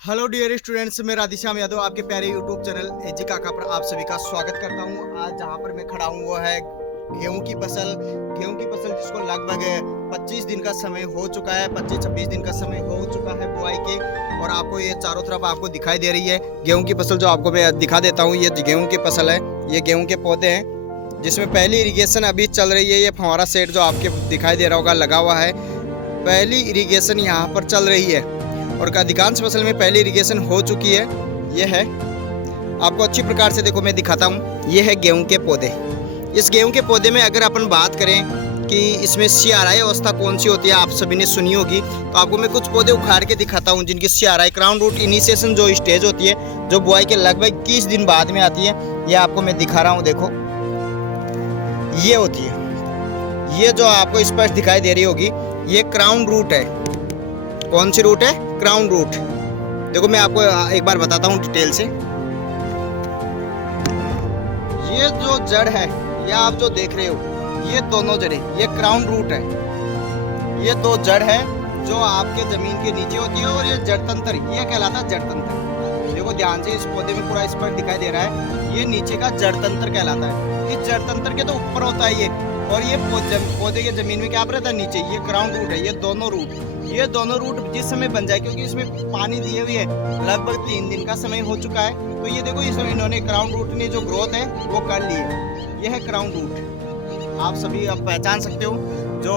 Hello dear students, मैं राधेश्याम यादव आपके प्यारे यूट्यूब चैनल एजी काका पर आप सभी का स्वागत करता हूं। आज जहां पर मैं खड़ा हूं वो है गेहूं की फसल। जिसको लगभग 25 दिन का समय हो चुका है, 25-26 दिन का समय हो चुका है बुआई के। और आपको ये चारों तरफ आपको दिखाई दे रही है गेहूं की फसल, जो आपको मैं दिखा देता हूँ। ये गेहूं की फसल है, ये गेहूं के पौधे हैं जिसमें पहली इरीगेशन अभी चल रही है। ये फव्वारा सेट जो आपके दिखाई दे रहा होगा लगा हुआ है, पहली इरीगेशन यहाँ पर चल रही है। और अधिकांश फसल में पहली इरिगेशन हो चुकी है। यह है, आपको अच्छी प्रकार से देखो मैं दिखाता हूँ। ये है गेहूं के पौधे। इस गेहूं के पौधे में अगर अपन बात करें कि इसमें CRI अवस्था कौन सी होती है, आप सभी ने सुनी होगी। तो आपको मैं कुछ पौधे उखाड़ के दिखाता हूँ जिनकी CRI क्राउन रूट इनिशिएशन जो स्टेज होती है, जो बुआई के लगभग 21 दिन बाद में आती है। ये आपको मैं दिखा रहा हूँ, देखो ये होती है। ये जो आपको स्पष्ट दिखाई दे रही होगी, ये क्राउन रूट है। कौन सी रूट है? Crown root. देखो मैं आपको एक बार बताता हूँ डिटेल से। ये जो जड़ है, ये आप जो देख रहे हो, ये दोनों जड़ें, ये क्राउन रूट है। ये दो जड़ है जो आपके जमीन के नीचे होती है, और ये जड़ तंत्र, ये कहलाता है जड़ तंत्र। देखो ध्यान से, इस पौधे में पूरा स्पष्ट दिखाई दे रहा है। ये नीचे का जड़ तंत्र कहलाता है। इस जड़ तंत्र के तो ऊपर होता है ये, और ये पौधे के जमीन में क्या रहता है? नीचे। ये क्राउन रूट है। ये दोनों रूट जिस समय बन जाए, क्योंकि इसमें पानी दिए हुए है, लगभग 3 दिन का समय हो चुका है। तो ये देखो, इसमें इन्होंने क्राउन रूट ने जो ग्रोथ है वो कर ली है। ये है क्राउन रूट। आप सभी अब पहचान सकते हो, जो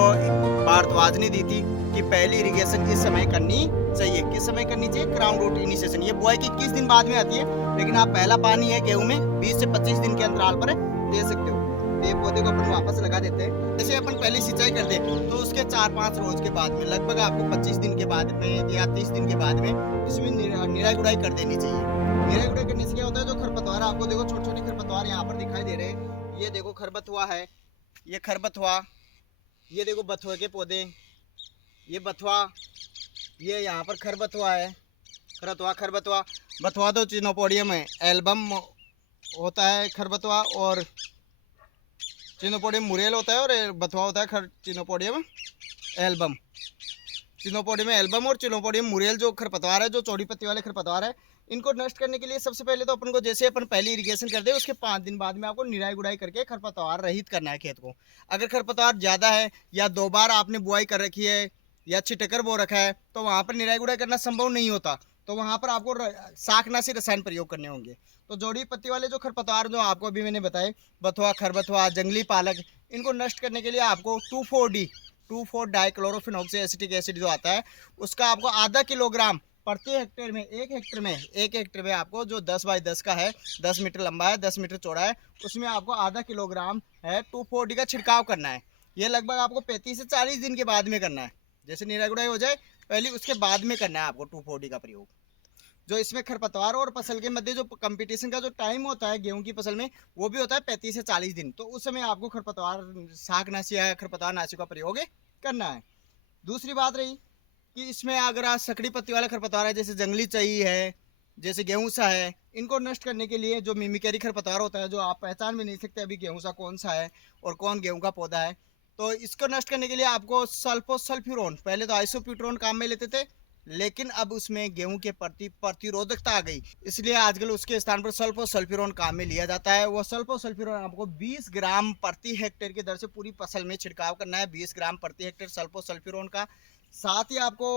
भारद्वाज ने दी थी कि पहली इरिगेशन इस समय करनी चाहिए। किस समय करनी चाहिए? Crown root initiation. ये बुआई की 21 दिन बाद में आती है, लेकिन आप पहला पानी है गेहूं में 20 से 25 दिन के अंतराल पर दे सकते हो। ये पौधे को अपन वापस लगा देते हैं। जैसे अपन पहले सिंचाई कर दे तो उसके 4-5 रोज के बाद में, लगभग आपको 25 दिन के बाद में या 30 दिन के बाद में इसमें निराई गुड़ाई कर देनी चाहिए। निराई गुड़ाई करने से क्या होता है? जो खरपतवार, आपको देखो छोटे छोटे खरपतवार यहाँ पर दिखाई दे रहे हैं। ये देखो खरबथुआ है, ये खरबथुआ। ये देखो बथुआ के पौधे, ये बथुआ, ये यहाँ पर खरबथुआ है। खरबथुआ बथुआ तो चिनोपोडियम है, एल्बम होता है खरबथुआ, और चिनोपोडियम मुरेल होता है, और बथुआ होता है चिनोपोडियम एल्बम। चिनोपोडियम एल्बम और चिनोपोडियम मुरेल जो खरपतवार है, जो चौड़ी पत्ती वाले खरपतवार है, इनको नष्ट करने के लिए सबसे पहले तो अपन को, जैसे अपन पहली इरिगेशन कर दे उसके 5 दिन बाद में आपको निराई गुड़ाई करके खरपतवार रहित करना है खेत को। अगर खरपतवार ज़्यादा है या 2 बार आपने बुआई कर रखी है या छिटकर बो रखा है, तो वहाँ पर निराई गुड़ाई करना संभव नहीं होता। तो वहाँ पर आपको शाकनाशी रसायन प्रयोग करने होंगे। तो जोड़ी पत्ती वाले जो खरपतवार जो आपको अभी मैंने बताए, बथुआ, खरबथुआ, जंगली पालक, इनको नष्ट करने के लिए आपको 2,4-D डाइक्लोरोफिनॉक्सी एसिटिक एसिड जो आता है, उसका आपको आधा किलोग्राम प्रति हेक्टेयर में, एक हेक्टेयर में आपको, जो 10 बाई 10 का है, 10 मीटर लंबा है, 10 मीटर चौड़ा है, उसमें आपको आधा किलोग्राम है 2,4-D का छिड़काव करना है। ये लगभग आपको 35 से 40 दिन के बाद में करना है। जैसे निराई गुड़ाई हो जाए पहले, उसके बाद में करना है आपको 2,4-D का प्रयोग। जो इसमें खरपतवार और फसल के मध्य जो कंपटीशन का जो टाइम होता है गेहूं की फसल में, वो भी होता है 35 से 40 दिन। तो उस समय आपको खरपतवार शाकनाशी या खरपतवार नाशी का प्रयोग करना है। दूसरी बात रही कि इसमें अगर आज सकड़ी पत्ती वाला खरपतवार है, जैसे जंगली चई है, जैसे गेहूंसा है, इनको नष्ट करने के लिए जो मिमिकरी खरपतवार होता है, जो आप पहचान भी नहीं सकते अभी गेहूंसा कौन सा है और कौन गेहूं का पौधा है, तो इसको नष्ट करने के लिए आपको सल्फोसल्फ्यूरोन, पहले तो आइसोप्यूट्रोन काम में लेते थे, लेकिन अब उसमें गेहूं के प्रति प्रतिरोधकता आ गई, इसलिए आजकल उसके स्थान पर सल्फोसल्फ्यूरोन काम में लिया जाता है। वो सल्फोसल्फ्यूरोन आपको 20 ग्राम प्रति हेक्टेयर की दर से पूरी फसल में छिड़काव करना है। 20 ग्राम प्रति हेक्टेयर सल्फोसल्फ्यूरोन का। साथ ही आपको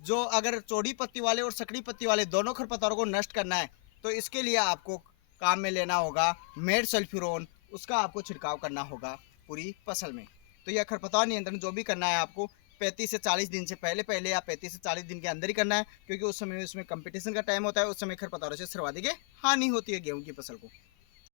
जो अगर चौड़ी पत्ती वाले और सकड़ी पत्ती वाले दोनों खरपतवारों को नष्ट करना है, तो इसके लिए आपको काम में लेना होगा मेड सल्फ्यूरोन। उसका आपको छिड़काव करना होगा पूरी फसल में। तो यह खरपतवार नियंत्रण जो भी करना है आपको 35 से 40 दिन से पहले या 35 से 40 दिन के अंदर ही करना है, क्योंकि उस समय उसमें कंपटीशन का टाइम होता है। उस समय खरपतवारों से सर्वाधिक हानि होती है गेहूं की फसल को।